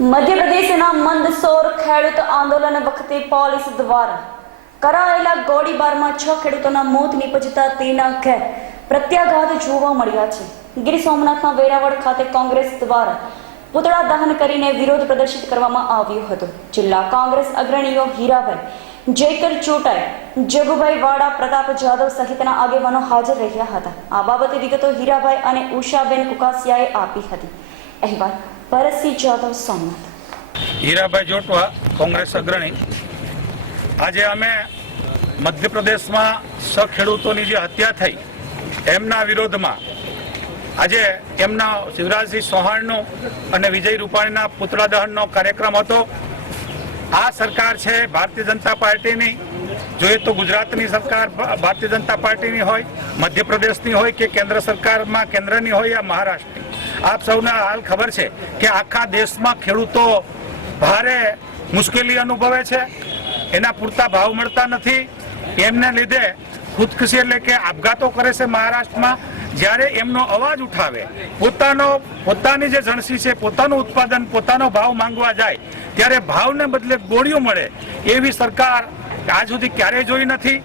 મધ્યપ્રદેશના મંદસૌર ખેડૂત આંદોલન વખતે પોલીસ દ્વારા કરાયેલા ગોળીબારમાં 6 ખેડૂતોના મોત નિપજતા તેના ઘેર પ્રત્યાઘાત જોવા મળ્યા છે। ગીર સોમનાથના વેરાવળ ખાતે કોંગ્રેસ દ્વારા પુતળા દહન કરીને વિરોધ પ્રદર્શિત કરવામાં આવ્યો હતો। જિલ્લા કોંગ્રેસ અગ્રણીઓ હીરાભાઈ, જયકર ચોટાઈ, જગુભાઈ વાડા, પ્રતાપ જાદવ સહિતના આગેવાનો હાજર રહ્યા હતા। આ બાબતે વિગતો હીરાભાઈ અને ઉષાબેન કુકાસિયાએ આપી હતી। અહેવાલ પરસસિંહ જાદવ, સોમનાથ। હીરાભાઈ જોટવા, કોંગ્રેસ અગ્રણી। આજે અમે મધ્યપ્રદેશમાં 6 ખેડૂતોની જે હત્યા થઈ એમના વિરોધમાં આજે એમના શિવરાજસિંહ ચૌહાણનો અને વિજય રૂપાણીના પુતળા દહનનો કાર્યક્રમ હતો। આ સરકાર છે ભારતીય જનતા પાર્ટીની, જોઈએ તો ગુજરાતની સરકાર ભારતીય જનતા પાર્ટીની હોય, મધ્યપ્રદેશની હોય કે કેન્દ્ર સરકારમાં કેન્દ્રની હોય યા મહારાષ્ટ્રની। આપ સૌને હાલ ખબર છે કે આખા દેશમાં ખેડૂતો ભારે મુશ્કેલી અનુભવે છે, એના પૂરતા ભાવ મળતા નથી। એમને લીધે ખુદકુશી એટલે કે આપઘાતો કરે છે મહારાષ્ટ્રમાં। જ્યારે એમનો અવાજ ઉઠાવે, પોતાની જે જણસી છે, પોતાનું ઉત્પાદન, પોતાનો ભાવ માંગવા જાય ત્યારે ભાવને બદલે ગોળીઓ મળે એવી સરકાર આજ સુધી ક્યારેય જોઈ નથી।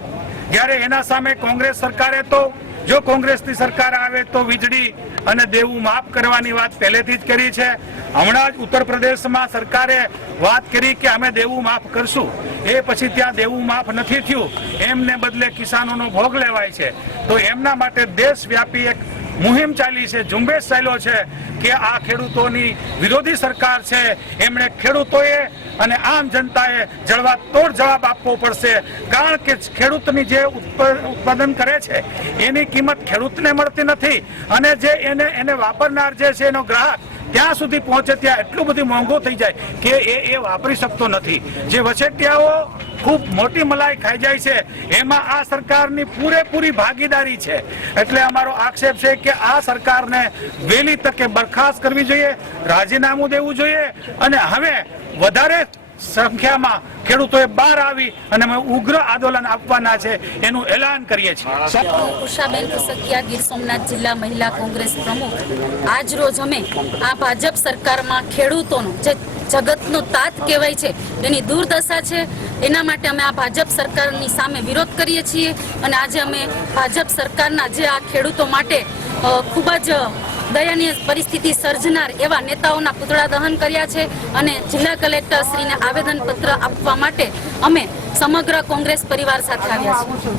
જ્યારે એના સામે કોંગ્રેસ સરકારે તો જો કોંગ્રેસની સરકાર આવે તો વીજળી અને દેવું માફ કરવાની વાત પહેલેથી જ કરી છે। હમણાં જ ઉત્તર પ્રદેશમાં સરકારે વાત કરી કે અમે દેવું માફ કરશું, એ પછી ત્યાં દેવું માફ નથી થયું, એમને બદલે કિસાનોનો ભોગ લેવાય છે। તો એમના માટે દેશવ્યાપી એક મુહિમ ચાલી છે, ઝુંબેશ ચાલ્યો છે કે આ ખેડૂતોની વિરોધી સરકાર છે, એમણે ખેડૂતોએ અને આમ જનતાએ જડબાતોડ જવાબ આપવો પડશે। કારણ કે ખેડૂતની જે ઉત્પાદન કરે છે એની કિંમત ખેડૂતને મળતી નથી અને જે એને વાપરનાર જે છે એનો ગ્રાહક ત્યાં સુધી પહોંચે ત્યાં એટલું બધું મોંઘું થઈ જાય કે એ વાપરી શકતો નથી। જે વચેટિયાઓ ખૂબ મોટી મલાઈ ખાઈ જાય છે એમાં આ સરકારની પૂરેપૂરી ભાગીદારી છે। એટલે અમારો આક્ષેપ છે કે આ સરકારને વહેલી તકે બરખાસ્ત કરવી જોઈએ, રાજીનામું દેવું જોઈએ અને હવે વધારે સંખ્યામાં ખેડૂતોએ બહાર આવી અને અમે ઉગ્ર આંદોલન આપવાના છે એનું એલાન કરીએ છીએ। ઉષાબેન કુકાસિયા, ગીર સોમનાથ જિલ્લા મહિલા કોંગ્રેસ પ્રમુખ। આજ રોજ અમે આ ભાજપ સરકારમાં ખેડૂતોનો જે જગતનો તાત કહેવાય છે એની દુર્દશા છે, એના માટે અમે આ ભાજપ સરકારની સામે વિરોધ કરીએ છીએ અને આજે અમે ભાજપ સરકારના જે આ ખેડૂતો માટે ખૂબ જ દયનીય પરિસ્થિતિ સર્જનાર એવા નેતાઓના પુતળા દહન કર્યા છે અને જિલ્લા કલેક્ટર શ્રીને આવેદનપત્ર આપવા માટે અમે સમગ્ર કોંગ્રેસ પરિવાર સાથે આવ્યા છીએ।